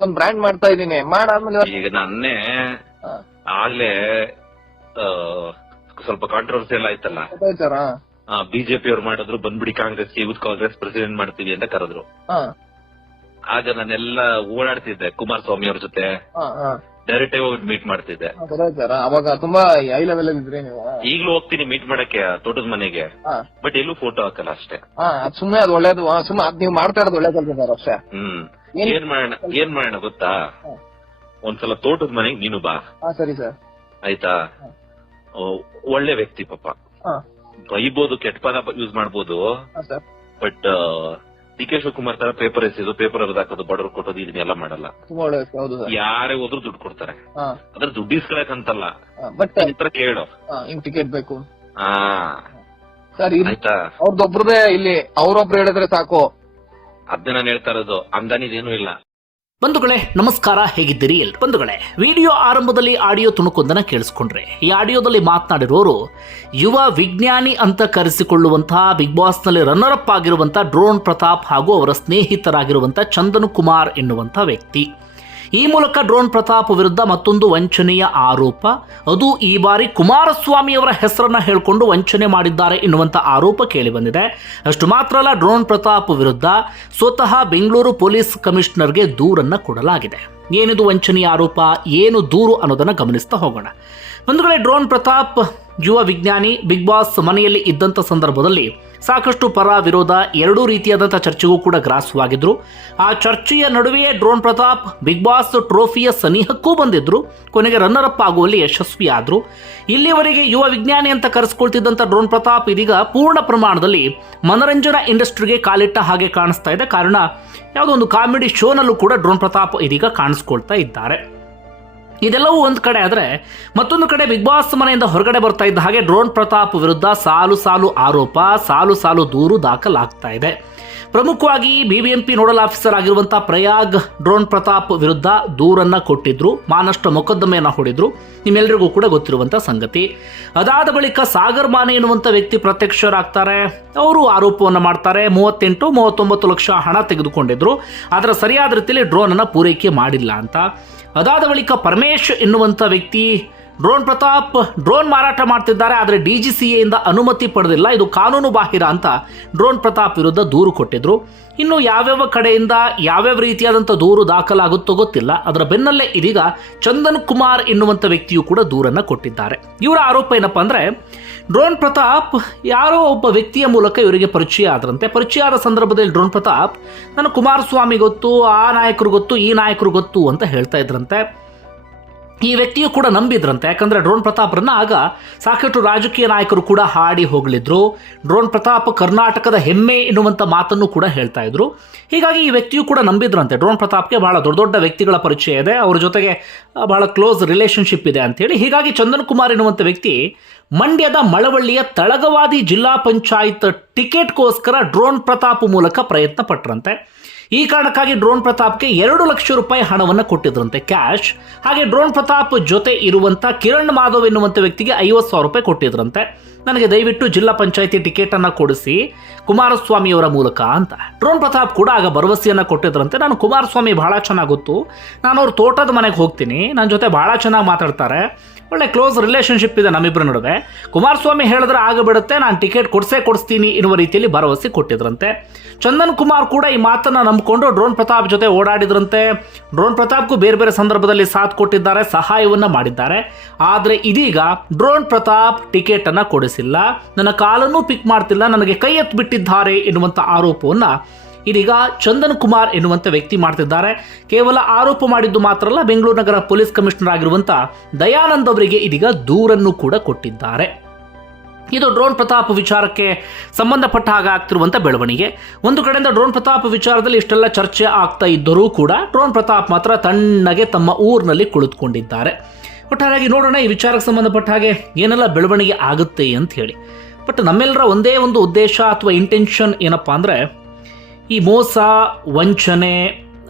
ಒಂದ್ ಬ್ರ್ಯಾಂಡ್ ಮಾಡ್ತಾ ಇದೀನಿ ಮಾಡಾದ್ಮೇಲೆ ಈಗ ನನ್ನೇ ಆಗ್ಲೇ ಸ್ವಲ್ಪ ಕಾಂಟ್ರವರ್ಸಿ ಆಯ್ತಲ್ಲ? ಗೊತ್ತಾಯ್ತಾರ ಬಿಜೆಪಿ ಅವ್ರು ಮಾಡಿದ್ರು ಬಂದ್ಬಿಡಿ ಕಾಂಗ್ರೆಸ್ ಯೂತ್ ಕಾಂಗ್ರೆಸ್ ಪ್ರೆಸಿಡೆಂಟ್ ಮಾಡ್ತೀವಿ ಅಂತ ಕರೆದ್ರು. ಹಾ. ಆಗ ನಾನೆಲ್ಲ ಓಡಾಡ್ತಿದ್ದೆ ಕುಮಾರಸ್ವಾಮಿ ಅವ್ರ ಜೊತೆ. ಡೈರೆಕ್ಟ್ ಆಗಿ ಹೋಗಿ ಮೀಟ್ ಮಾಡ್ತಿದ್ದೆ. ಅವಾಗ ತುಂಬಾ ಹೈ ಲೆವೆಲ್ ಇದ್ರಿ ನೀವು. ಈಗಲೂ ಹೋಗ್ತೀನಿ ಮೀಟ್ ಮಾಡಕ್ಕೆ ತೋಟದ ಮನೆಗೆ. ಬಟ್ ಎಲ್ಲೂ ಫೋಟೋ ಹಾಕಲ್ಲ ಅಷ್ಟೇ. ಸುಮ್ಮನೆ ಅದು ಒಳ್ಳೇದು ಸುಮ್ಮನೆ ನೀವು ಮಾಡ್ತಾ ಇರೋದು ಒಳ್ಳೇದಲ್ಲ ಅಷ್ಟೇ. ಹ್ಮ್. ಏನ್- ಮಾಡೋಣ ಏನ್ ಮಾಡೋಣ ಗೊತ್ತಾ. ಒಂದ್ಸಲ ತೋಟದ ಮನೆಗೆ ನೀನು ಬಾ. ಸರಿ ಸರ್. ಆಯ್ತಾ? ಒಳ್ಳೆ ವ್ಯಕ್ತಿ ಪಾಪ. ಬೈಬಹುದು ಬೈಬೋದು ಕೆಟ್ಟ ಪದ ಯೂಸ್ ಮಾಡ್ಬೋದು. ಬಟ್ ಡಿ ಕೆ ಶಿವಕುಮಾರ್ ತರ ಪೇಪರ್ ಎಸಿದು ಪೇಪರ್ ಹಾಕೋದು ಬಡವ್ರು ಕೊಟ್ಟೋದು ಇದನ್ನೆಲ್ಲ ಮಾಡಲ್ಲ. ಯಾರೇ ಹೋದ್ರು ದುಡ್ಡು ಕೊಡ್ತಾರೆ. ಅದ್ರ ದುಡ್ಡು ನಿನ್ ಹತ್ರ ಕೇಳು. ಟಿಕೆಟ್ ಬೇಕು. ಹಾ. ಸರಿ ಇದು ಆಯ್ತಾ? ಅವ್ರದ್ದೊಬ್ರದೇ ಇಲ್ಲಿ ಅವ್ರೊಬ್ರು ಹೇಳಿದ್ರೆ ಸಾಕು. ಅದ್ನೇ ನಾನು ಹೇಳ್ತಾ ಇರೋದು ಇಲ್ಲ. ಬಂಧುಗಳೇ, ನಮಸ್ಕಾರ, ಹೇಗಿದ್ದೀರಿ ಎಲ್? ಬಂಧುಗಳೇ, ವಿಡಿಯೋ ಆರಂಭದಲ್ಲಿ ಆಡಿಯೋ ತುಣುಕೊಂದನ್ನ ಕೇಳಿಸ್ಕೊಂಡ್ರೆ, ಈ ಆಡಿಯೋದಲ್ಲಿ ಮಾತನಾಡಿರೋರು, ಯುವ ವಿಜ್ಞಾನಿ ಅಂತ ಕರೆಸಿಕೊಳ್ಳುವಂತಹ ಬಿಗ್ ಬಾಸ್ನಲ್ಲಿ ರನ್ನರ್ ಅಪ್ ಆಗಿರುವಂತಹ ಡ್ರೋನ್ ಪ್ರತಾಪ್ ಹಾಗೂ ಅವರ ಸ್ನೇಹಿತರಾಗಿರುವಂತಹ ಚಂದನ್ ಕುಮಾರ್ ಎನ್ನುವಂಥ ವ್ಯಕ್ತಿ. ಈ ಮೂಲಕ ಡ್ರೋನ್ ಪ್ರತಾಪ್ ವಿರುದ್ಧ ಮತ್ತೊಂದು ವಂಚನೆಯ ಆರೋಪ. ಅದು ಈ ಬಾರಿ ಕುಮಾರಸ್ವಾಮಿ ಅವರ ಹೆಸರನ್ನ ಹೇಳಿಕೊಂಡು ವಂಚನೆ ಮಾಡಿದ್ದಾರೆ ಎನ್ನುವಂಥ ಆರೋಪ ಕೇಳಿಬಂದಿದೆ. ಅಷ್ಟು ಮಾತ್ರ ಅಲ್ಲ ಡ್ರೋನ್ ಪ್ರತಾಪ್ ವಿರುದ್ಧ ಸ್ವತಃ ಬೆಂಗಳೂರು ಪೊಲೀಸ್ ಕಮಿಷನರ್ಗೆ ದೂರನ್ನು ಕೊಡಲಾಗಿದೆ. ಏನಿದು ವಂಚನೆಯ ಆರೋಪ, ಏನು ದೂರು ಅನ್ನೋದನ್ನು ಗಮನಿಸ್ತಾ ಹೋಗೋಣ. ಒಂದು ಕಡೆ ಡ್ರೋನ್ ಪ್ರತಾಪ್ ಯುವ ವಿಜ್ಞಾನಿ, ಬಿಗ್ ಬಾಸ್ ಮನೆಯಲ್ಲಿ ಇದ್ದಂಥ ಸಂದರ್ಭದಲ್ಲಿ ಸಾಕಷ್ಟು ಪರ ವಿರೋಧ ಎರಡೂ ರೀತಿಯಾದಂಥ ಚರ್ಚೆಗೂ ಕೂಡ ಗ್ರಾಸವಾಗಿದ್ದರು ಆ ಚರ್ಚೆಯ ನಡುವೆಯೇ ಡ್ರೋನ್ ಪ್ರತಾಪ್, ಬಿಗ್ ಬಾಸ್ ಟ್ರೋಫಿಯ ಸನಿಹಕ್ಕೂ ಬಂದಿದ್ದರು ಕೊನೆಗೆ ರನ್ನರ್ ಅಪ್ ಆಗುವಲ್ಲಿ ಯಶಸ್ವಿಯಾದರು. ಇಲ್ಲಿಯವರೆಗೆ ಯುವ ವಿಜ್ಞಾನಿ ಅಂತ ಕರೆಸ್ಕೊಳ್ತಿದ್ದಂಥ ಡ್ರೋನ್ ಪ್ರತಾಪ್ ಇದೀಗ ಪೂರ್ಣ ಪ್ರಮಾಣದಲ್ಲಿ ಮನರಂಜನಾ ಇಂಡಸ್ಟ್ರಿಗೆ ಕಾಲಿಟ್ಟ ಹಾಗೆ ಕಾಣಿಸ್ತಾ ಇದೆ. ಕಾರಣ, ಯಾವುದೋ ಒಂದು ಕಾಮಿಡಿ ಶೋನಲ್ಲೂ ಕೂಡ ಡ್ರೋನ್ ಪ್ರತಾಪ್ ಇದೀಗ ಕಾಣಿಸ್ಕೊಳ್ತಾ ಇದ್ದಾರೆ. ಇದೆಲ್ಲವೂ ಒಂದು ಕಡೆ ಆದರೆ ಮತ್ತೊಂದು ಕಡೆ ಬಿಗ್ ಬಾಸ್ ಮನೆಯಿಂದ ಹೊರಗಡೆ ಬರ್ತಾ ಇದ್ದ ಹಾಗೆ ಡ್ರೋನ್ ಪ್ರತಾಪ್ ವಿರುದ್ಧ ಸಾಲು ಸಾಲು ಆರೋಪ, ಸಾಲು ಸಾಲು ದೂರು ದಾಖಲಾಗ್ತಾ ಇದೆ. ಪ್ರಮುಖವಾಗಿ ಬಿಬಿಎಂಪಿ ನೋಡಲ್ ಆಫೀಸರ್ ಆಗಿರುವಂತಹ ಪ್ರಯಾಗ್ ಡ್ರೋನ್ ಪ್ರತಾಪ್ ವಿರುದ್ಧ ದೂರನ್ನ ಕೊಟ್ಟಿದ್ರು ಮಾನಷ್ಟ ಮೊಕದ್ದಮೆಯನ್ನ ಹೊಡೆದ್ರು. ನಿಮ್ಮೆಲ್ಲರಿಗೂ ಕೂಡ ಗೊತ್ತಿರುವಂತಹ ಸಂಗತಿ. ಅದಾದ ಬಳಿಕ ಸಾಗರ್ ಮಾನೆ ಎನ್ನುವಂಥ ವ್ಯಕ್ತಿ ಪ್ರತ್ಯಕ್ಷರಾಗ್ತಾರೆ. ಅವರು ಆರೋಪವನ್ನು ಮಾಡ್ತಾರೆ. ಮೂವತ್ತೆಂಟು, ಮೂವತ್ತೊಂಬತ್ತು ಲಕ್ಷ ಹಣ ತೆಗೆದುಕೊಂಡಿದ್ರು. ಅದರ ಸರಿಯಾದ ರೀತಿಯಲ್ಲಿ ಡ್ರೋನ್ ಅನ್ನ ಪೂರೈಕೆ ಮಾಡಿಲ್ಲ ಅಂತ. ಅದಾದ ಬಳಿಕ ಪರಮೇಶ್ ಎನ್ನುವಂಥ ವ್ಯಕ್ತಿ ಡ್ರೋನ್ ಪ್ರತಾಪ್ ಡ್ರೋನ್ ಮಾರಾಟ ಮಾಡ್ತಿದ್ದಾರೆ, ಆದರೆ ಡಿ ಜಿ ಸಿ ಎಯಿಂದ ಅನುಮತಿ ಪಡೆದಿಲ್ಲ. ಇದು ಕಾನೂನು ಬಾಹಿರ ಅಂತ ಡ್ರೋನ್ ಪ್ರತಾಪ್ ವಿರುದ್ಧ ದೂರು ಕೊಟ್ಟಿದ್ರು. ಇನ್ನು ಯಾವ್ಯಾವ ಕಡೆಯಿಂದ ಯಾವ್ಯಾವ ರೀತಿಯಾದಂಥ ದೂರು ದಾಖಲಾಗುತ್ತೋ ಗೊತ್ತಿಲ್ಲ. ಅದರ ಬೆನ್ನಲ್ಲೇ ಇದೀಗ ಚಂದನ್ ಕುಮಾರ್ ಎನ್ನುವಂಥ ವ್ಯಕ್ತಿಯು ಕೂಡ ದೂರನ್ನು ಕೊಟ್ಟಿದ್ದಾರೆ. ಇವರ ಆರೋಪ ಏನಪ್ಪ ಅಂದರೆ, ಡ್ರೋನ್ ಪ್ರತಾಪ್ ಯಾರೋ ಒಬ್ಬ ವ್ಯಕ್ತಿಯ ಮೂಲಕ ಇವರಿಗೆ ಪರಿಚಯ ಆದ್ರಂತೆ. ಪರಿಚಯ ಆದ ಸಂದರ್ಭದಲ್ಲಿ ಡ್ರೋನ್ ಪ್ರತಾಪ್ ನಾನು ಕುಮಾರಸ್ವಾಮಿ ಗೊತ್ತು, ಆ ನಾಯಕರು ಗೊತ್ತು, ಈ ನಾಯಕರು ಗೊತ್ತು ಅಂತ ಹೇಳ್ತಾ ಇದ್ರಂತೆ. ಈ ವ್ಯಕ್ತಿಯು ಕೂಡ ನಂಬಿದ್ರಂತೆ. ಯಾಕಂದರೆ ಡ್ರೋನ್ ಪ್ರತಾಪ್ರನ್ನ ಆಗ ಸಾಕಷ್ಟು ರಾಜಕೀಯ ನಾಯಕರು ಕೂಡ ಹಾಡಿ ಹೋಗಲಿದ್ರು. ಡ್ರೋನ್ ಪ್ರತಾಪ್ ಕರ್ನಾಟಕದ ಹೆಮ್ಮೆ ಎನ್ನುವಂಥ ಮಾತನ್ನು ಕೂಡ ಹೇಳ್ತಾ ಇದ್ರು. ಹೀಗಾಗಿ ಈ ವ್ಯಕ್ತಿಯು ಕೂಡ ನಂಬಿದ್ರಂತೆ. ಡ್ರೋನ್ ಪ್ರತಾಪ್ಗೆ ಬಹಳ ದೊಡ್ಡ ದೊಡ್ಡ ವ್ಯಕ್ತಿಗಳ ಪರಿಚಯ ಇದೆ. ಅವ್ರ ಜೊತೆಗೆ ಬಹಳ ಕ್ಲೋಸ್ ರಿಲೇಷನ್ಶಿಪ್ ಇದೆ ಅಂತೇಳಿ ಹೀಗಾಗಿ ಚಂದನ್ ಕುಮಾರ್ ಎನ್ನುವಂಥ ವ್ಯಕ್ತಿ ಮಂಡ್ಯದ ಮಳವಳ್ಳಿಯ ತಳಗವಾದಿ ಜಿಲ್ಲಾ ಪಂಚಾಯತ್ ಟಿಕೆಟ್ಗೋಸ್ಕರ ಡ್ರೋನ್ ಪ್ರತಾಪ್ ಮೂಲಕ ಪ್ರಯತ್ನ ಪಟ್ರಂತೆ. ಈ ಕಾರಣಕ್ಕಾಗಿ ಡ್ರೋನ್ ಪ್ರತಾಪ್ಗೆ ಎರಡು ಲಕ್ಷ ರೂಪಾಯಿ ಹಣವನ್ನು ಕೊಟ್ಟಿದ್ರಂತೆ, ಕ್ಯಾಶ್. ಹಾಗೆ ಡ್ರೋನ್ ಪ್ರತಾಪ್ ಜೊತೆ ಇರುವಂತ ಕಿರಣ್ ಮಾಧವ್ ಎನ್ನುವಂತ ವ್ಯಕ್ತಿಗೆ ಐವತ್ತು ಸಾವಿರ ರೂಪಾಯಿ ಕೊಟ್ಟಿದ್ರಂತೆ. ನನಗೆ ದಯವಿಟ್ಟು ಜಿಲ್ಲಾ ಪಂಚಾಯಿತಿ ಟಿಕೆಟ್ ಅನ್ನ ಕೊಡಿಸಿ ಕುಮಾರಸ್ವಾಮಿ ಅವರ ಮೂಲಕ ಅಂತ. ಡ್ರೋನ್ ಪ್ರತಾಪ್ ಕೂಡ ಆಗ ಭರವಸೆಯನ್ನು ಕೊಟ್ಟಿದ್ರಂತೆ. ನಾನು ಕುಮಾರಸ್ವಾಮಿ ಬಹಳ ಚೆನ್ನಾಗಿ ಗೊತ್ತು. ನಾನು ಅವ್ರ ತೋಟದ ಮನೆಗೆ ಹೋಗ್ತೀನಿ. ನನ್ನ ಜೊತೆ ಬಹಳ ಚೆನ್ನಾಗಿ ಮಾತಾಡ್ತಾರೆ. ಒಳ್ಳೆ ಕ್ಲೋಸ್ ರಿಲೇಷನ್ಶಿಪ್ ಇದೆ ನಮ್ಮಿಬ್ಬರ ನಡುವೆ. ಕುಮಾರಸ್ವಾಮಿ ಹೇಳಿದ್ರೆ ಆಗಬಿಡುತ್ತೆ ನಾನು ಟಿಕೆಟ್ ಕೊಡಿಸೇ ಕೊಡಿಸ್ತೀನಿ ಎನ್ನುವ ರೀತಿಯಲ್ಲಿ ಭರವಸೆ ಕೊಟ್ಟಿದ್ರಂತೆ. ಚಂದನ್ ಕುಮಾರ್ ಕೂಡ ಈ ಮಾತನ್ನ ನಂಬಿಕೊಂಡು ಡ್ರೋನ್ ಪ್ರತಾಪ್ ಜೊತೆ ಓಡಾಡಿದ್ರಂತೆ. ಡ್ರೋನ್ ಪ್ರತಾಪ್ಗೂ ಬೇರೆ ಬೇರೆ ಸಂದರ್ಭದಲ್ಲಿ ಸಾಥ್ ಕೊಟ್ಟಿದ್ದಾರೆ, ಸಹಾಯವನ್ನ ಮಾಡಿದ್ದಾರೆ. ಆದರೆ ಇದೀಗ ಡ್ರೋನ್ ಪ್ರತಾಪ್ ಟಿಕೆಟ್ ಅನ್ನ ಕೊಡಿಸಿಲ್ಲ ನನ್ನ ಕಾಲನ್ನು ಪಿಕ್ ಮಾಡ್ತಿಲ್ಲ. ನನಗೆ ಕೈ ಎತ್ತಿಬಿಟ್ಟಿದ್ದಾರೆ ಎನ್ನುವಂಥ ಆರೋಪವನ್ನ ಇದೀಗ ಚಂದನ್ ಕುಮಾರ್ ಎನ್ನುವಂಥ ವ್ಯಕ್ತಿ ಮಾಡ್ತಿದ್ದಾರೆ. ಕೇವಲ ಆರೋಪ ಮಾಡಿದ್ದು ಮಾತ್ರ ಅಲ್ಲ, ಬೆಂಗಳೂರು ನಗರ ಪೊಲೀಸ್ ಕಮಿಷನರ್ ಆಗಿರುವಂಥ ದಯಾನಂದ್ ಅವರಿಗೆ ಇದೀಗ ದೂರನ್ನು ಕೂಡ ಕೊಟ್ಟಿದ್ದಾರೆ. ಇದು ಡ್ರೋನ್ ಪ್ರತಾಪ್ ವಿಚಾರಕ್ಕೆ ಸಂಬಂಧಪಟ್ಟ ಹಾಗೆ ಆಗ್ತಿರುವಂಥ ಬೆಳವಣಿಗೆ. ಒಂದು ಕಡೆಯಿಂದ ಡ್ರೋನ್ ಪ್ರತಾಪ್ ವಿಚಾರದಲ್ಲಿ ಇಷ್ಟೆಲ್ಲ ಚರ್ಚೆ ಆಗ್ತಾ ಇದ್ದರೂ ಕೂಡ ಡ್ರೋನ್ ಪ್ರತಾಪ್ ಮಾತ್ರ ತಣ್ಣಗೆ ತಮ್ಮ ಊರಿನಲ್ಲಿ ಕುಳಿತುಕೊಂಡಿದ್ದಾರೆ. ಒಟ್ಟಾರೆಯಾಗಿ ನೋಡೋಣ ಈ ವಿಚಾರಕ್ಕೆ ಸಂಬಂಧಪಟ್ಟ ಹಾಗೆ ಏನೆಲ್ಲ ಬೆಳವಣಿಗೆ ಆಗುತ್ತೆ ಅಂತ ಹೇಳಿ. ಬಟ್ ನಮ್ಮೆಲ್ಲರ ಒಂದೇ ಒಂದು ಉದ್ದೇಶ ಅಥವಾ ಇಂಟೆನ್ಷನ್ ಏನಪ್ಪಾ ಅಂದರೆ, ಈ ಮೋಸ, ವಂಚನೆ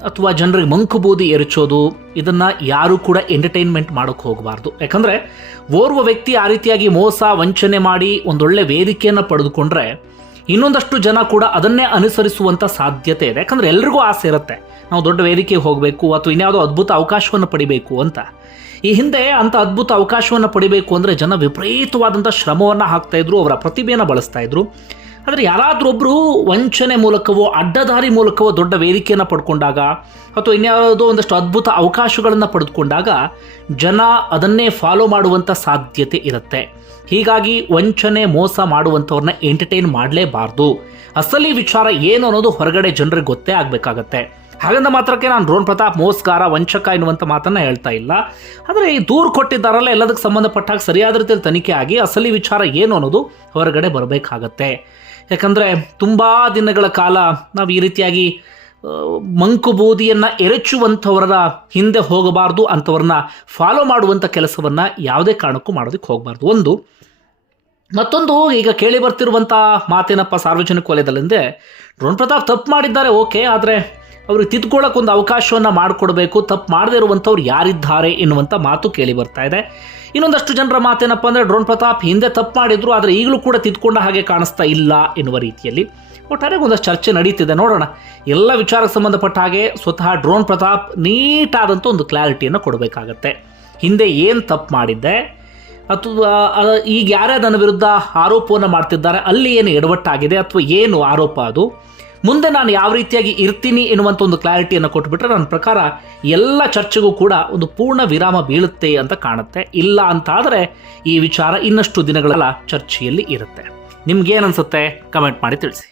ಅಥವಾ ಜನರಿಗೆ ಮಂಕುಬೂದಿ ಎರಚೋದು, ಇದನ್ನ ಯಾರು ಕೂಡ ಎಂಟರ್ಟೈನ್ಮೆಂಟ್ ಮಾಡೋಕೆ ಹೋಗಬಾರ್ದು. ಯಾಕಂದರೆ ಓರ್ವ ವ್ಯಕ್ತಿ ಆ ರೀತಿಯಾಗಿ ಮೋಸ, ವಂಚನೆ ಮಾಡಿ ಒಂದೊಳ್ಳೆ ವೇದಿಕೆಯನ್ನು ಪಡೆದುಕೊಂಡ್ರೆ ಇನ್ನೊಂದಷ್ಟು ಜನ ಕೂಡ ಅದನ್ನೇ ಅನುಸರಿಸುವಂಥ ಸಾಧ್ಯತೆ ಇದೆ. ಯಾಕಂದರೆ ಎಲ್ರಿಗೂ ಆಸೆ ಇರುತ್ತೆ. ನಾವು ದೊಡ್ಡ ವೇದಿಕೆಗೆ ಹೋಗಬೇಕು ಅಥವಾ ಇನ್ಯಾವುದೋ ಅದ್ಭುತ ಅವಕಾಶವನ್ನು ಪಡಿಬೇಕು ಅಂತ. ಈ ಹಿಂದೆ ಅಂಥ ಅದ್ಭುತ ಅವಕಾಶವನ್ನು ಪಡಿಬೇಕು ಅಂದರೆ ಜನ ವಿಪರೀತವಾದಂಥ ಶ್ರಮವನ್ನು ಹಾಕ್ತಾಯಿದ್ರು ಅವರ ಪ್ರತಿಭೆಯನ್ನು ಬಳಸ್ತಾ ಇದ್ರು. ಆದರೆ ಯಾರಾದ್ರೊಬ್ಬರು ವಂಚನೆ ಮೂಲಕವೋ, ಅಡ್ಡದಾರಿ ಮೂಲಕವೋ ದೊಡ್ಡ ವೇದಿಕೆಯನ್ನು ಪಡ್ಕೊಂಡಾಗ ಅಥವಾ ಇನ್ಯಾವುದೋ ಒಂದಷ್ಟು ಅದ್ಭುತ ಅವಕಾಶಗಳನ್ನು ಪಡೆದುಕೊಂಡಾಗ ಜನ ಅದನ್ನೇ ಫಾಲೋ ಮಾಡುವಂಥ ಸಾಧ್ಯತೆ ಇರುತ್ತೆ. ಹೀಗಾಗಿ ವಂಚನೆ ಮೋಸ ಮಾಡುವಂಥವ್ರನ್ನ ಎಂಟರ್ಟೈನ್ ಮಾಡಲೇಬಾರ್ದು. ಅಸಲಿ ವಿಚಾರ ಏನು ಅನ್ನೋದು ಹೊರಗಡೆ ಜನರಿಗೆ ಗೊತ್ತೇ ಆಗಬೇಕಾಗತ್ತೆ. ಹಾಗಂದ ಮಾತ್ರಕ್ಕೆ ನಾನು ಡ್ರೋನ್ ಪ್ರತಾಪ್, ಮೋಸ್ಗಾರ, ವಂಚಕ ಎನ್ನುವಂಥ ಮಾತನ್ನು ಹೇಳ್ತಾ ಇಲ್ಲ. ಆದರೆ ಈ ದೂರು ಕೊಟ್ಟಿದ್ದಾರಲ್ಲ, ಎಲ್ಲದಕ್ಕೆ ಸಂಬಂಧಪಟ್ಟಾಗ ಸರಿಯಾದ ರೀತಿಯಲ್ಲಿ ತನಿಖೆ ಆಗಿ ಅಸಲಿ ವಿಚಾರ ಏನು ಅನ್ನೋದು ಹೊರಗಡೆ ಬರಬೇಕಾಗತ್ತೆ. ಯಾಕಂದರೆ ತುಂಬ ದಿನಗಳ ಕಾಲ ನಾವು ಈ ರೀತಿಯಾಗಿ ಮಂಕು ಬೂದಿಯನ್ನು ಹಿಂದೆ ಹೋಗಬಾರ್ದು ಅಂಥವ್ರನ್ನ ಫಾಲೋ ಮಾಡುವಂಥ ಕೆಲಸವನ್ನು ಯಾವುದೇ ಕಾರಣಕ್ಕೂ ಮಾಡೋದಕ್ಕೆ ಹೋಗಬಾರ್ದು. ಒಂದು ಮತ್ತೊಂದು, ಈಗ ಕೇಳಿ ಬರ್ತಿರುವಂಥ ಮಾತೇನಪ್ಪ ಸಾರ್ವಜನಿಕ ವಲಯದಲ್ಲಿಂದೆ ಡ್ರೋನ್ ಪ್ರತಾಪ್ ತಪ್ಪು ಮಾಡಿದ್ದಾರೆ, ಓಕೆ, ಆದರೆ ಅವ್ರಿಗೆ ತಿದ್ಕೊಳ್ಳೋಕೆ ಒಂದು ಅವಕಾಶವನ್ನು ಮಾಡಿಕೊಡ್ಬೇಕು, ತಪ್ಪು ಮಾಡದೇ ಇರುವಂಥವ್ರು ಯಾರಿದ್ದಾರೆ ಎನ್ನುವಂಥ ಮಾತು ಕೇಳಿ ಬರ್ತಾ ಇದೆ. ಇನ್ನೊಂದಷ್ಟು ಜನರ ಮಾತೇನಪ್ಪ ಅಂದರೆ ಡ್ರೋನ್ ಪ್ರತಾಪ್ ಹಿಂದೆ ತಪ್ಪು ಮಾಡಿದ್ರು, ಆದರೆ ಈಗಲೂ ಕೂಡ ತಿದ್ಕೊಂಡ ಹಾಗೆ ಕಾಣಿಸ್ತಾ ಇಲ್ಲ ಎನ್ನುವ ರೀತಿಯಲ್ಲಿ ಒಟ್ಟಾರೆ ಒಂದಷ್ಟು ಚರ್ಚೆ ನಡೀತಿದೆ. ನೋಡೋಣ. ಎಲ್ಲ ವಿಚಾರಕ್ಕೆ ಸಂಬಂಧಪಟ್ಟ ಹಾಗೆ ಸ್ವತಃ ಡ್ರೋನ್ ಪ್ರತಾಪ್ ನೀಟಾದಂಥ ಒಂದು ಕ್ಲಾರಿಟಿಯನ್ನು ಕೊಡಬೇಕಾಗತ್ತೆ. ಹಿಂದೆ ಏನು ತಪ್ಪು ಮಾಡಿದ್ದೆ ಅಥವಾ ಈಗ ಯಾರೇ ನನ್ನ ವಿರುದ್ಧ ಆರೋಪವನ್ನು ಮಾಡ್ತಿದ್ದಾರೆ, ಅಲ್ಲಿ ಏನು ಎಡವಟ್ಟಾಗಿದೆ ಅಥವಾ ಏನು ಆರೋಪ ಅದು? ಮುಂದೆ ನಾನು ಯಾವ ರೀತಿಯಾಗಿ ಇರ್ತೀನಿ ಎನ್ನುವಂಥ ಒಂದು ಕ್ಲಾರಿಟಿಯನ್ನು ಕೊಟ್ಟುಬಿಟ್ರೆ ನನ್ನ ಪ್ರಕಾರ ಎಲ್ಲ ಚರ್ಚೆಗೂ ಕೂಡ ಒಂದು ಪೂರ್ಣ ವಿರಾಮ ಬೀಳುತ್ತೆ ಅಂತ ಕಾಣುತ್ತೆ. ಇಲ್ಲ ಅಂತ ಆದರೆ ಈ ವಿಚಾರ ಇನ್ನಷ್ಟು ದಿನಗಳೆಲ್ಲ ಚರ್ಚೆಯಲ್ಲಿ ಇರುತ್ತೆ. ನಿಮ್ಗೇನು ಅನಿಸುತ್ತೆ? ಕಮೆಂಟ್ ಮಾಡಿ ತಿಳಿಸಿ.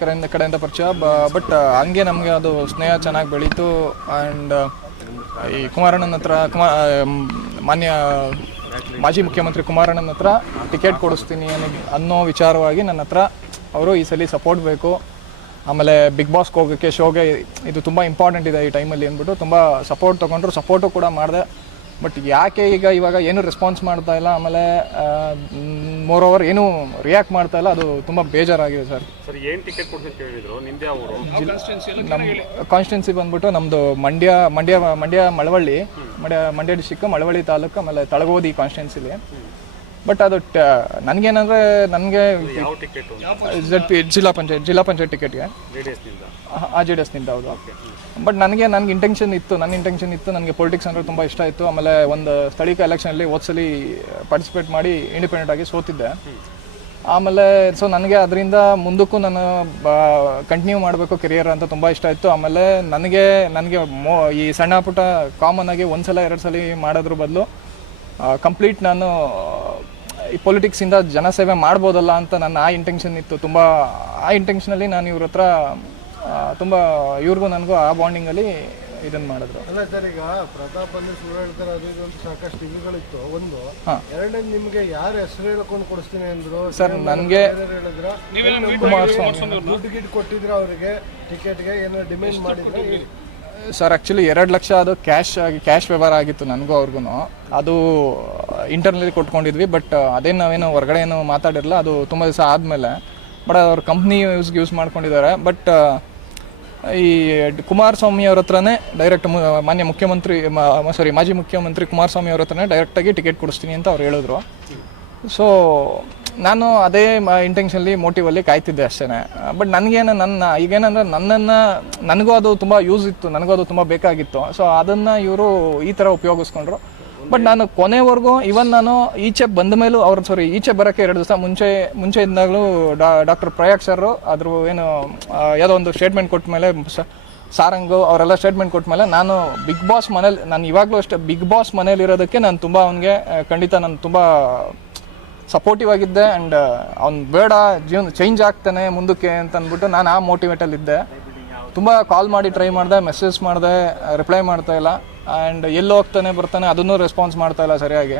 ಕಡೆಯಿಂದ ಕಡೆಯಿಂದ ಪರಿಚಯ ಬಟ್ ಹಂಗೆ ನಮಗೆ ಅದು ಸ್ನೇಹ ಚೆನ್ನಾಗಿ ಬೆಳೀತು ಆ್ಯಂಡ್ ಈ ಕುಮಾರಣ್ಣನ ಹತ್ರ ಕುಮಾರ್, ಮಾನ್ಯ ಮಾಜಿ ಮುಖ್ಯಮಂತ್ರಿ ಕುಮಾರಣ್ಣನ ಹತ್ರ ಟಿಕೆಟ್ ಕೊಡಿಸ್ತೀನಿ ಅನ್ನೋ- ವಿಚಾರವಾಗಿ ನನ್ನ ಹತ್ರ ಅವರು ಈ ಸಲ ಸಪೋರ್ಟ್ ಬೇಕು. ಆಮೇಲೆ ಬಿಗ್ ಬಾಸ್ಗೆ ಹೋಗೋಕ್ಕೆ ಶೋಗೆ ಇದು ತುಂಬ ಇಂಪಾರ್ಟೆಂಟ್ ಇದೆ ಈ ಟೈಮಲ್ಲಿ ಅಂದ್ಬಿಟ್ಟು ತುಂಬ ಸಪೋರ್ಟ್ ತೊಗೊಂಡ್ರು ಸಪೋರ್ಟು ಕೂಡ ಮಾಡಿದೆ. ಬಟ್ ಯಾಕೆ ಈಗ ಇವಾಗ ಏನು ರೆಸ್ಪಾನ್ಸ್ ಮಾಡ್ತಾ ಇಲ್ಲ? ಆಮೇಲೆ ಮೋರ್ ಓವರ್ ಏನು ರಿಯಾಕ್ಟ್ ಮಾಡ್ತಾ ಇಲ್ಲ? ಅದು ತುಂಬ ಬೇಜಾರಾಗಿದೆ ಸರ್. ಸರ್ ಏನ್ ಟಿಕೆಟ್ ನಿಮ್ದೇ ನಮ್ಮ ಕಾನ್ಸ್ಟಿಟ್ಯೂನ್ಸಿ ಬಂದ್ಬಿಟ್ಟು ನಮ್ಮದು ಮಂಡ್ಯ ಮಂಡ್ಯ ಮಂಡ್ಯ ಮಳವಳ್ಳಿ ಮಂಡ್ಯ ಮಂಡ್ಯ ಡಿಸ್ಟಿಕ್ ಮಳವಳ್ಳಿ ತಾಲೂಕು ಆಮೇಲೆ ತಳಗೋದಿ ಕಾನ್ಸ್ಟಿಟ್ಯೂನ್ಸಿಲಿ ಬಟ್ ಅದು ನನಗೇನಂದರೆ ನನಗೆ ಯಾವ ಟಿಕೆಟ್ ಜೆಡ್ ಪಿ ಜಿಲ್ಲಾ ಪಂಚಾಯತ್ ಜಿಲ್ಲಾ ಪಂಚಾಯತ್ ಟಿಕೆಟ್ಗೆ ಜೆ ಡಿ ಎಸ್ನಿಂದ? ಆ ಜೆ ಡಿ ಎಸ್ನಿಂದ ಹೌದು. ಬಟ್ ನನಗೆ ನನಗೆ ಇಂಟೆನ್ಷನ್ ಇತ್ತು ನನ್ನ ಇಂಟೆನ್ಷನ್ ಇತ್ತು ನನಗೆ ಪೊಲಿಟಿಕ್ಸ್ ಅಂದರೆ ತುಂಬ ಇಷ್ಟ ಇತ್ತು. ಆಮೇಲೆ ಒಂದು ಸ್ಥಳೀಯ ಎಲೆಕ್ಷನಲ್ಲಿ ಓದ್ಸಲಿ ಪಾರ್ಟಿಸಿಪೇಟ್ ಮಾಡಿ ಇಂಡಿಪೆಂಡೆಂಟ್ ಆಗಿ ಸೋತಿದ್ದೆ. ಆಮೇಲೆ ಸೊ ನನಗೆ ಅದರಿಂದ ಮುಂದಕ್ಕೂ ನಾನು ಕಂಟಿನ್ಯೂ ಮಾಡಬೇಕು ಕೆರಿಯರ್ ಅಂತ ತುಂಬ ಇಷ್ಟ ಇತ್ತು. ಆಮೇಲೆ ನನಗೆ ನನಗೆ ಮೋ ಈ ಸಣ್ಣ ಪುಟ್ಟ ಕಾಮನ್ ಆಗಿ ಒಂದು ಸಲ ಎರಡು ಸಲ ಮಾಡೋದ್ರ ಬದಲು ಕಂಪ್ಲೀಟ್ ನಾನು ಈ ಪೊಲಿಟಿಕ್ಸಿಂದ ಜನಸೇವೆ ಮಾಡ್ಬೋದಲ್ಲ ಅಂತ ನನ್ನ ಆ ಇಂಟೆನ್ಷನ್ ಇತ್ತು. ತುಂಬ ಆ ಇಂಟೆನ್ಷನಲ್ಲಿ ನಾನು ಇವ್ರ ಹತ್ರ ತುಂಬ ಇವ್ರಿಗೂ ನನಗೂ ಆ ಬಾಂಡಿಂಗಲ್ಲಿ ಇದನ್ನ ಮಾಡಿದ್ರು. ಅಲ್ಲ ಸರ್ ಈಗ ಪ್ರತಾಪ್ ಅಲ್ಲಿ ಸುಳ್ಳು ಹೇಳ್ತಾರೆ ಅದು ಇದು ಅಂತ ಸಾಕಷ್ಟು ಇವುಗಳಿತ್ತು ಒಂದು. ಎರಡನೇ ನಿಮ್ಗೆ ಯಾರು ಹೆಸರು ಹೇಳ್ಕೊಂಡು ಕೊಡಿಸ್ತೀನಿ ಅಂದ್ರು? ಸರ್ ನನಗೆ ದುಡ್ಡು ಗಿಡ್ ಕೊಟ್ಟಿದ್ರು ಅವರಿಗೆ? ಟಿಕೆಟ್ಗೆ ಏನೋ ಡಿಮ್ಯಾಂಡ್ ಮಾಡಿದ್ರೆ. ಸರ್ ಆ್ಯಕ್ಚುಲಿ ಎರಡು ಲಕ್ಷ ಅದು ಕ್ಯಾಶ್ ಆಗಿ ಕ್ಯಾಶ್ ವ್ಯವಹಾರ ಆಗಿತ್ತು ನನಗೂ ಅವ್ರಿಗೂ ಅದು ಇಂಟರ್ನಲ್ಲಿ ಕೊಟ್ಕೊಂಡಿದ್ವಿ ಬಟ್ ಅದೇನು ನಾವೇನು ಹೊರಗಡೆ ಏನು ಮಾತಾಡಿರಲ್ಲ ಅದು ತುಂಬ ದಿವಸ ಆದಮೇಲೆ. ಬಟ್ ಅವ್ರ ಕಂಪ್ನಿ ಯೂಸ್ಗೆ ಯೂಸ್ ಮಾಡ್ಕೊಂಡಿದ್ದಾರೆ ಬಟ್ ಈ ಕುಮಾರಸ್ವಾಮಿ ಅವ್ರ ಹತ್ರನೇ ಡೈರೆಕ್ಟ್ ಮಾನ್ಯ ಮುಖ್ಯಮಂತ್ರಿ ಸಾರಿ ಮಾಜಿ ಮುಖ್ಯಮಂತ್ರಿ ಕುಮಾರಸ್ವಾಮಿ ಅವ್ರ ಹತ್ರನೇ ಡೈರೆಕ್ಟಾಗಿ ಟಿಕೆಟ್ ಕೊಡಿಸ್ತೀನಿ ಅಂತ ಅವ್ರು ಹೇಳಿದ್ರು. ಸೊ ನಾನು ಅದೇ ಇಂಟೆನ್ಷನ್ಲಿ ಮೋಟಿವಲ್ಲಿ ಕಾಯ್ತಿದ್ದೆ ಅಷ್ಟೇ ಬಟ್ ನನಗೇನು ನನ್ನ, ಈಗೇನಂದ್ರೆ ನನ್ನನ್ನು, ನನಗೂ ಅದು ತುಂಬ ಯೂಸ್ ಇತ್ತು, ನನಗೂ ಅದು ತುಂಬ ಬೇಕಾಗಿತ್ತು. ಸೊ ಅದನ್ನು ಇವರು ಈ ಥರ ಉಪಯೋಗಿಸ್ಕೊಂಡ್ರು. ಬಟ್ ನಾನು ಕೊನೆವರೆಗೂ ಇವನ್ ನಾನು ಈಚೆ ಬಂದ ಮೇಲೂ ಅವ್ರ ಸಾರಿ ಈಚೆ ಬರೋಕ್ಕೆ ಎರಡು ದಿವಸ ಮುಂಚೆ ಮುಂಚೆ ಇದ್ದಾಗಲೂ ಡಾಕ್ಟರ್ ಪ್ರಯಾಗ್ ಸರ್ ಅದ್ರ ಏನು ಯಾವುದೋ ಒಂದು ಸ್ಟೇಟ್ಮೆಂಟ್ ಕೊಟ್ಟ ಮೇಲೆ ಸಾರಂಗು, ಅವರೆಲ್ಲ ಸ್ಟೇಟ್ಮೆಂಟ್ ಕೊಟ್ಟ ಮೇಲೆ ನಾನು ಬಿಗ್ ಬಾಸ್ ಮನೇಲಿ, ನಾನು ಇವಾಗಲೂ ಅಷ್ಟೇ ಬಿಗ್ ಬಾಸ್ ಮನೇಲಿರೋದಕ್ಕೆ ನಾನು ತುಂಬ ಅವನಿಗೆ ಖಂಡಿತ ನಾನು ತುಂಬ ಸಪೋರ್ಟಿವ್ ಆಗಿದ್ದೆ ಆ್ಯಂಡ್ ಅವ್ನು ಬೇಡ ಜೀವನ ಚೇಂಜ್ ಆಗ್ತಾನೆ ಮುಂದಕ್ಕೆ ಅಂತ ಅಂದ್ಬಿಟ್ಟು ನಾನು ಆ ಮೋಟಿವೇಟಲ್ಲಿ ಇದ್ದೆ. ತುಂಬ ಕಾಲ್ ಮಾಡಿ ಟ್ರೈ ಮಾಡಿದೆ ಮೆಸೇಜ್ ಮಾಡಿದೆ ರಿಪ್ಲೈ ಮಾಡ್ತಾ ಇಲ್ಲ. ಆ್ಯಂಡ್ ಎಲ್ಲಿ ಹೋಗ್ತಾನೆ ಬರ್ತಾನೆ ಅದನ್ನು ರೆಸ್ಪಾನ್ಸ್ ಮಾಡ್ತಾ ಇಲ್ಲ ಸರಿಯಾಗಿ.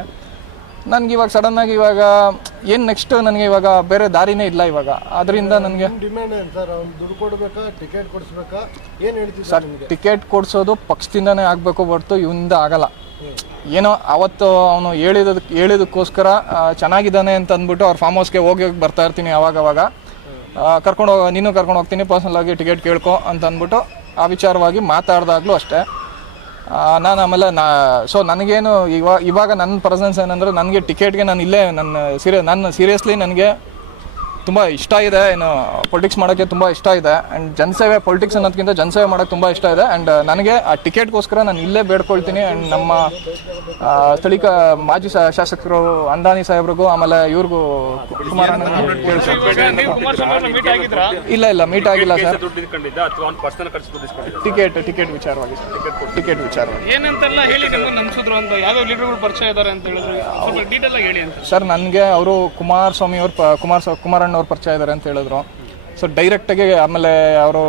ನನಗೆ ಇವಾಗ ಸಡನ್ನಾಗಿ ಇವಾಗ ಏನು ನೆಕ್ಸ್ಟ್ ನನಗೆ ಇವಾಗ ಬೇರೆ ದಾರಿನೇ ಇಲ್ಲ ಇವಾಗ. ಅದರಿಂದ ನನಗೆ ಸರ್ ಟಿಕೆಟ್ ಸರ್ ಕೊಡಿಸೋದು ಪಕ್ಷದಿಂದನೇ ಆಗಬೇಕು ಹೊರತು ಇವನಿಂದ ಆಗಲ್ಲ. ಏನೋ ಅವತ್ತು ಅವನು ಹೇಳಿದಕ್ಕೆ ಹೇಳಿದಕ್ಕೋಸ್ಕರ ಚೆನ್ನಾಗಿದ್ದಾನೆ ಅಂತ ಅಂದ್ಬಿಟ್ಟು ಅವ್ರ ಫಾರ್ಮ್ ಹೌಸ್ಗೆ ಹೋಗಿ ಬರ್ತಾ ಇರ್ತೀನಿ ಅವಾಗ ಅವಾಗ ಕರ್ಕೊಂಡು ಹೋಗ, ನೀನು ಕರ್ಕೊಂಡು ಹೋಗ್ತೀನಿ ಪರ್ಸನಲ್ ಆಗಿ ಟಿಕೆಟ್ ಕೇಳ್ಕೊ ಅಂತ ಅಂದ್ಬಿಟ್ಟು ಆ ವಿಚಾರವಾಗಿ ಮಾತಾಡ್ದಾಗ್ಲೂ ಅಷ್ಟೇ. ನಾನು ಆಮೇಲೆ ನಾ ಸೊ ನನಗೇನು ಇವಾಗ ಇವಾಗ ನನ್ನ ಪ್ರೆಸೆನ್ಸ್ ಏನಂದ್ರೆ, ನನಗೆ ಟಿಕೆಟ್ಗೆ ನಾನು ಇಲ್ಲೇ, ನನ್ನ ಸೀರಿಯಸ್ ನನ್ನ ಸೀರಿಯಸ್ಲಿ ನನಗೆ ತುಂಬ ಇಷ್ಟ ಇದೆ ಏನು ಪೊಲಿಟಿಕ್ಸ್ ಮಾಡೋಕ್ಕೆ ತುಂಬ ಇಷ್ಟ ಇದೆ. ಆ್ಯಂಡ್ ಜನಸೇವೆ ಪೊಲಿಟಿಕ್ಸ್ ಅನ್ನೋದಕ್ಕಿಂತ ಜನಸೇವೆ ಮಾಡೋಕ್ಕೆ ತುಂಬ ಇಷ್ಟ ಇದೆ. ಆ್ಯಂಡ್ ನನಗೆ ಆ ಟಿಕೆಟ್ಗೋಸ್ಕರ ನಾನು ಇಲ್ಲೇ ಬೇಡ್ಕೊಳ್ತೀನಿ. ಆ್ಯಂಡ್ ನಮ್ಮ ಸ್ಥಳೀಯ ಸ್ಥಳೀಕ ಮಾಜಿ ಶಾಸಕರು ಅಂದಾನಿ ಸಾಹೇಬ್ರಿಗೂ ಆಮೇಲೆ ಇವ್ರಿಗೂ ಕುಮಾರಣ್ಣ ಇಲ್ಲ ಇಲ್ಲ ಮೀಟ್ ಆಗಿಲ್ಲ ಸರ್ ಟಿಕೆಟ್ ಟಿಕೆಟ್ ವಿಚಾರವಾಗಿ ಟಿಕೆಟ್ ವಿಚಾರವಾಗಿ. ಏನಂತೆಲ್ಲ ಹೇಳಿ ನಿಮ್ಗೆ ನಮ್ಸಿದ್ರು ಅಂತ ಯಾವ್ಯಾವ ಲೀಡರ್ಗಳು ಪರಿಚಯ ಇದಾರೆ ಅಂತ ಹೇಳಿದ್ರು? ಸ್ವಲ್ಪ ಡೀಟೇಲ್ ಆಗಿ ಹೇಳಿ ಅಂತ. ಸರ್ ನನಗೆ ಅವರು ಕುಮಾರಸ್ವಾಮಿ ಅವ್ರ ಕುಮಾರ ಕುಮಾರ್ ಕುಮಾರಣ್ಣ ಅವ್ರು ಪರಿಚಯ ಇದ್ದಾರೆ ಅಂತ ಹೇಳಿದ್ರು. ಸೊ ಡೈರೆಕ್ಟಾಗಿ ಆಮೇಲೆ ಅವರು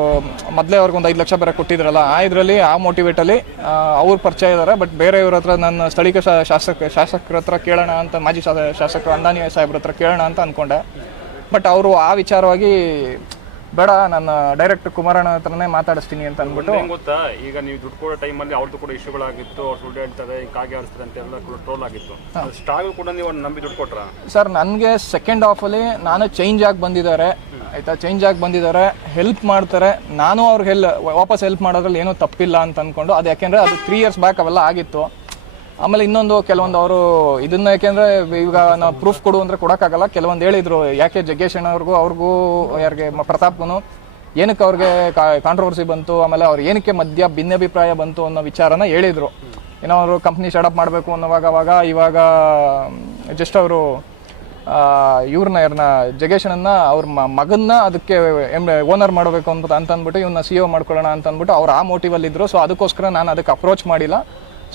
ಮೊದಲೇ ಅವ್ರಿಗೊಂದು ಐದು ಲಕ್ಷ ಬೇರೆ ಕೊಟ್ಟಿದ್ರಲ್ಲ, ಆ ಇದರಲ್ಲಿ, ಆ ಮೋಟಿವೇಟಲ್ಲಿ ಅವ್ರು ಪರಿಚಯ ಇದ್ದಾರೆ ಬಟ್ ಬೇರೆಯವ್ರ ಹತ್ರ ನನ್ನ ಸ್ಥಳೀಯ ಶಾಸಕ, ಶಾಸಕರ ಹತ್ರ ಕೇಳೋಣ ಅಂತ, ಮಾಜಿ ಶಾಸಕ ಅಂದಾನಿ ಸಾಹೇಬ್ರ ಹತ್ರ ಕೇಳೋಣ ಅಂತ ಅಂದ್ಕೊಂಡೆ ಬಟ್ ಅವರು ಆ ವಿಚಾರವಾಗಿ ಬೇಡ ನಾನು ಡೈರೆಕ್ಟ್ ಕುಮಾರಣ್ಣ ಹತ್ರನೇ ಮಾತಾಡಿಸ್ತೀನಿ ಅಂತ ಅಂದ್ಬಿಟ್ಟು ಗೊತ್ತಾ? ಈಗ ನೀವು ದುಡ್ಡು ಕೊಡೋ ಟೈಮಲ್ಲಿ ಅವ್ರದ್ದು ಕೂಡ ಇಶ್ಯೂಗಳಾಗಿತ್ತು ಅವ್ರು ದುಡ್ಡು ಹೇಳ್ತಾರೆ ಈಗ ಕಾಗೆ ಆಡಿಸ್ತಾರೆ ಅಂತ ಎಲ್ಲ ಕೂಡ ಟ್ರೋಲ್ ಆಗಿತ್ತು. ಸ್ಟಾಗ್ ಕೂಡ ನೀವು ಅವ್ರನ್ನ ನಂಬಿ ದುಡ್ಡು ಕೊಟ್ರ? ಸರ್ ನನಗೆ ಸೆಕೆಂಡ್ ಹಾಫಲ್ಲಿ ನಾನು ಚೇಂಜ್ ಆಗಿ ಬಂದಿದ್ದಾರೆ. ಆಯಿತಾ? ಚೇಂಜ್ ಆಗಿ ಬಂದಿದ್ದಾರೆ ಹೆಲ್ಪ್ ಮಾಡ್ತಾರೆ. ನಾನು ಅವ್ರಿಗೆ ಹೆಲ್ ವಾಪಸ್ ಹೆಲ್ಪ್ ಮಾಡೋದ್ರಲ್ಲಿ ಏನೂ ತಪ್ಪಿಲ್ಲ ಅಂತ ಅಂದ್ಕೊಂಡು ಅದು ಯಾಕೆಂದರೆ ಅದು ತ್ರೀ ಇಯರ್ಸ್ ಬ್ಯಾಕ್ ಅವೆಲ್ಲ ಆಗಿತ್ತು. ಆಮೇಲೆ ಇನ್ನೊಂದು ಕೆಲವೊಂದು ಅವರು ಇದನ್ನ ಯಾಕೆಂದ್ರೆ ಈಗ ನಾವು ಪ್ರೂಫ್ ಕೊಡು ಅಂದ್ರೆ ಕೊಡೋಕ್ಕಾಗಲ್ಲ. ಕೆಲವೊಂದು ಹೇಳಿದ್ರು, ಯಾಕೆ ಜಗ್ಗೇಶ್ ಅಣ್ಣವ್ರಿಗೂ, ಅವ್ರಿಗೂ ಯಾರಿಗೆ ಪ್ರತಾಪ್ಗೂ ಏನಕ್ಕೆ ಅವ್ರಿಗೆ ಕಾಂಟ್ರವರ್ಸಿ ಬಂತು, ಆಮೇಲೆ ಅವ್ರು ಏನಕ್ಕೆ ಮಧ್ಯ ಭಿನ್ನಾಭಿಪ್ರಾಯ ಬಂತು ಅನ್ನೋ ವಿಚಾರನ ಹೇಳಿದರು. ಏನೋ ಅವರು ಕಂಪ್ನಿ ಶಡಪ್ ಮಾಡಬೇಕು ಅನ್ನೋವಾಗ, ಅವಾಗ ಇವಾಗ ಜಸ್ಟ್ ಅವರು ಇವ್ರನ್ನ ಇವ್ರನ್ನ ಜಗೇಶನನ್ನ ಅವ್ರ ಮಗನ್ನ ಅದಕ್ಕೆ ಓನರ್ ಮಾಡಬೇಕು ಅಂತ ಅಂತಂದ್ಬಿಟ್ಟು ಇವನ್ನ ಸಿ ಒ ಮಾಡ್ಕೊಳ್ಳೋಣ ಅಂತ ಅಂದ್ಬಿಟ್ಟು ಅವ್ರು ಆ ಮೋಟಿವಲ್ಲಿದ್ದರು ಸೊ ಅದಕ್ಕೋಸ್ಕರ ನಾನು ಅದಕ್ಕೆ ಅಪ್ರೋಚ್ ಮಾಡಿಲ್ಲ.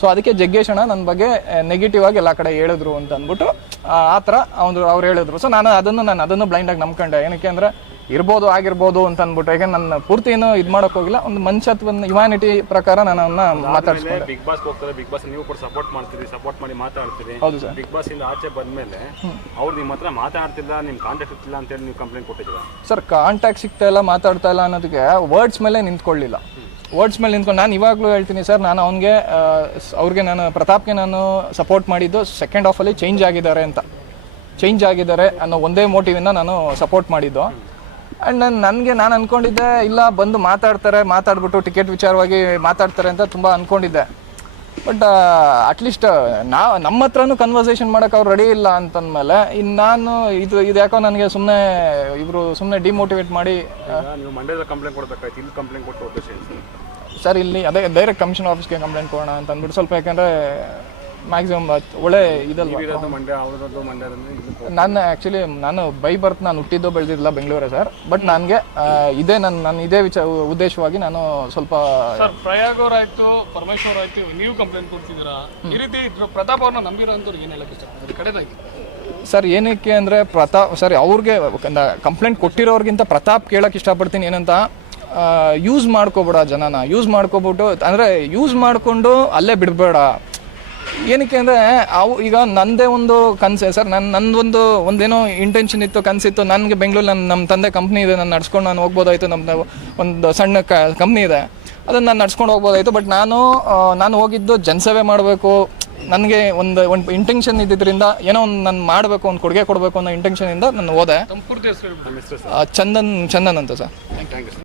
ಸೊ ಅದಕ್ಕೆ ಜಗ್ಗೇಶಣ ನನ್ನ ಬಗ್ಗೆ ನೆಗೆಟಿವ್ ಆಗಿ ಎಲ್ಲ ಕಡೆ ಹೇಳಿದ್ರು ಅಂತ ಅಂದ್ಬಿಟ್ಟು ಆ ಆ ಥರ ಅವ್ರು ಅವ್ರು ಹೇಳಿದ್ರು. ಸೊ ನಾನು ಅದನ್ನು ನಾನು ಅದನ್ನು ಬ್ಲೈಂಡಾಗಿ ನಂಬ್ಕೊಂಡೆ. ಏನಕ್ಕೆ ಅಂದರೆ ಇರ್ಬೋದು ಆಗಿರ್ಬೋದು ಅಂತ ಅಂದ್ಬಿಟ್ಟು. ಯಾಕೆ ನನ್ನ ಪೂರ್ತಿ ಏನು ಇದು ಮಾಡೋಕೆ ಹೋಗಿಲ್ಲ. ಒಂದು ಮನುಷ್ಯತ್ವನ ಹ್ಯುಮ್ಯಾನಿಟಿ ಪ್ರಕಾರ ನಾನು ಅವನ್ನ ಮಾತಾಡಿಸ್ಕೊಂಡೆ. ಬಿಗ್ ಬಾಸ್ ಹೋಗ್ತಾರೆ. ಬಿಗ್ ಬಾಸ್ ನೀವು ಕೂಡ ಸಪೋರ್ಟ್ ಮಾಡ್ತೀರಿ ಸಪೋರ್ಟ್ ಮಾಡಿ ಮಾತಾಡ್ತೀರಿ. ಹೌದು ಸರ್. ಬಿಗ್ ಬಾಸ್ ಇಂದ ಆಚೆ ಬಂದ್ಮೇಲೆ ಅವ್ರು ನಿಮ್ಮ ಹತ್ರ ಮಾತಾಡ್ತಿಲ್ಲ ನಿಮ್ ಕಾಂಟ್ಯಾಕ್ಟ್ ಇರ್ತಿಲ್ಲ ಅಂತ ಹೇಳಿ ನೀವು ಕಂಪ್ಲೇಂಟ್ ಕೊಟ್ಟಿದ್ದೀರಾ? ಸರ್ ಕಾಂಟ್ಯಾಕ್ಟ್ ಸಿಗ್ತಾ ಇಲ್ಲ ಮಾತಾಡ್ತಾ ಇಲ್ಲ ಅನ್ನೋದಕ್ಕೆ ವರ್ಡ್ಸ್ ಮೇಲೆ ನಿಂತ್ಕೊಳ್ಳಿಲ್ಲ. ವರ್ಡ್ಸ್ ಮೇಲೆ ನಿಂತ್ಕೊಂಡು ನಾನು ಇವಾಗಲೂ ಹೇಳ್ತೀನಿ ಸರ್, ನಾನು ಅವನಿಗೆ ಅವ್ರಿಗೆ ನಾನು, ಪ್ರತಾಪ್ಗೆ ನಾನು ಸಪೋರ್ಟ್ ಮಾಡಿದ್ದು ಸೆಕೆಂಡ್ ಹಾಫಲ್ಲಿ ಚೇಂಜ್ ಆಗಿದ್ದಾರೆ ಅಂತ. ಚೇಂಜ್ ಆಗಿದ್ದಾರೆ ಅನ್ನೋ ಒಂದೇ ಮೋಟಿವಿಂದ ನಾನು ಸಪೋರ್ಟ್ ಮಾಡಿದ್ದು. ಆ್ಯಂಡ್ ನಾನು, ನನಗೆ ನಾನು ಅಂದ್ಕೊಂಡಿದ್ದೆ ಇಲ್ಲ, ಬಂದು ಮಾತಾಡ್ತಾರೆ, ಮಾತಾಡ್ಬಿಟ್ಟು ಟಿಕೆಟ್ ವಿಚಾರವಾಗಿ ಮಾತಾಡ್ತಾರೆ ಅಂತ ತುಂಬ ಅಂದ್ಕೊಂಡಿದ್ದೆ ಬಟ್ ಅಟ್ಲೀಸ್ಟ್ ನಾ, ನಮ್ಮ ಹತ್ರನೂ ಕನ್ವರ್ಸೇಷನ್ ಮಾಡೋಕೆ ಅವ್ರು ರೆಡಿ ಇಲ್ಲ ಅಂತಂದಮೇಲೆ ಇನ್ನು ನಾನು ಇದು ಇದು ಯಾಕೋ ನನಗೆ ಸುಮ್ಮನೆ ಇವರು ಸುಮ್ಮನೆ ಡಿಮೋಟಿವೇಟ್ ಮಾಡಿ ಕಂಪ್ಲೇಂಟ್ ಕಂಪ್ಲೇಂಟ್ ಕೊಟ್ಟು ಸರ್? ಇಲ್ಲಿ ಅದೇ ಡೈರೆಕ್ಟ್ ಕಮಿಷನ್ ಆಫೀಸ್ಗೆ ಕಂಪ್ಲೇಂಟ್ ಕೊಡೋಣ ಅಂತ ಅಂದ್ಬಿಟ್ಟು ಸ್ವಲ್ಪ ಯಾಕಂದರೆ ಮ್ಯಾಕ್ಸಿಮಮ್ ಒಳ್ಳೆ ಇದಲ್ಲ ನಾನು ಆ್ಯಕ್ಚುಲಿ ನಾನು ಬೈ ಬರ್ತ್ ನಾನು ಹುಟ್ಟಿದ್ದು ಬೆಳೆದಿರಲಿಲ್ಲ ಬೆಂಗಳೂರೇ ಸರ್. ಬಟ್ ನನಗೆ ಇದೇ ನನ್ನ ನನ್ನ ಇದೇ ವಿಚಾರ ಉದ್ದೇಶವಾಗಿ ನಾನು ಸ್ವಲ್ಪ ಸರ್ ಪ್ರಯಾಗ್ ಆಯ್ತು ಪರಮೇಶ್ವರ್ ಆಯ್ತು ನೀವು ಕಂಪ್ಲೇಂಟ್ ಕೊಡ್ತಿದ್ದೀರಾ? ಈ ರೀತಿ ಪ್ರತಾಪ್ ಅವ್ರನ್ನ ನಂಬಿರೋ ಅಂತವ್ರು ಏನು ಹೇಳಕ್ಕೆ ಇಷ್ಟಪಡ್ತಾರೆ? ಕಡೆದಾಗಿ ಸರ್ ಏನಕ್ಕೆ ಅಂದರೆ ಪ್ರತಾಪ್ ಸರ್ ಅವ್ರಿಗೆ ಕಂಪ್ಲೇಂಟ್ ಕೊಟ್ಟಿರೋರಿಗಿಂತ ಪ್ರತಾಪ್ ಕೇಳಕ್ಕೆ ಇಷ್ಟಪಡ್ತೀನಿ ಏನಂತ ಯೂಸ್ ಮಾಡ್ಕೋಬೇಡ ಜನನ. ಯೂಸ್ ಮಾಡ್ಕೊಬಿಟ್ಟು ಅಂದರೆ ಯೂಸ್ ಮಾಡಿಕೊಂಡು ಅಲ್ಲೇ ಬಿಡಬೇಡ. ಏನಕ್ಕೆ ಅಂದರೆ ಅವು ಈಗ ನನ್ನದೇ ಒಂದು ಕನಸೆ. ಸರ್ ನನ್ನ ನಂದೊಂದು ಒಂದೇನೋ ಇಂಟೆನ್ಷನ್ ಇತ್ತು ಕನಸಿತ್ತು. ನನಗೆ ಬೆಂಗಳೂರು ನನ್ನ ನಮ್ಮ ತಂದೆ ಕಂಪ್ನಿ ಇದೆ ನಾನು ನಡ್ಸ್ಕೊಂಡು ನಾನು ಹೋಗ್ಬೋದಾಯ್ತು. ನಮ್ಮದು ಒಂದು ಸಣ್ಣ ಕ ಕಂಪ್ನಿ ಇದೆ. ಅದನ್ನು ನಾನು ನಡ್ಸ್ಕೊಂಡು ಹೋಗ್ಬೋದಾಯ್ತು. ಬಟ್ ನಾನು ನಾನು ಹೋಗಿದ್ದು ಜನಸೇವೆ ಮಾಡಬೇಕು. ನನಗೆ ಒಂದು ಒಂದು ಇಂಟೆನ್ಷನ್ ಇದ್ದಿದ್ದರಿಂದ ಏನೋ ಒಂದು ನಾನು ಮಾಡಬೇಕು ಒಂದು ಕೊಡುಗೆ ಕೊಡಬೇಕು ಅನ್ನೋ ಇಂಟೆನ್ಷನಿಂದ ನಾನು ಹೋದೆ. ಚಂದನ್ ಚಂದನ್ ಅಂತ ಸರ್. Thank you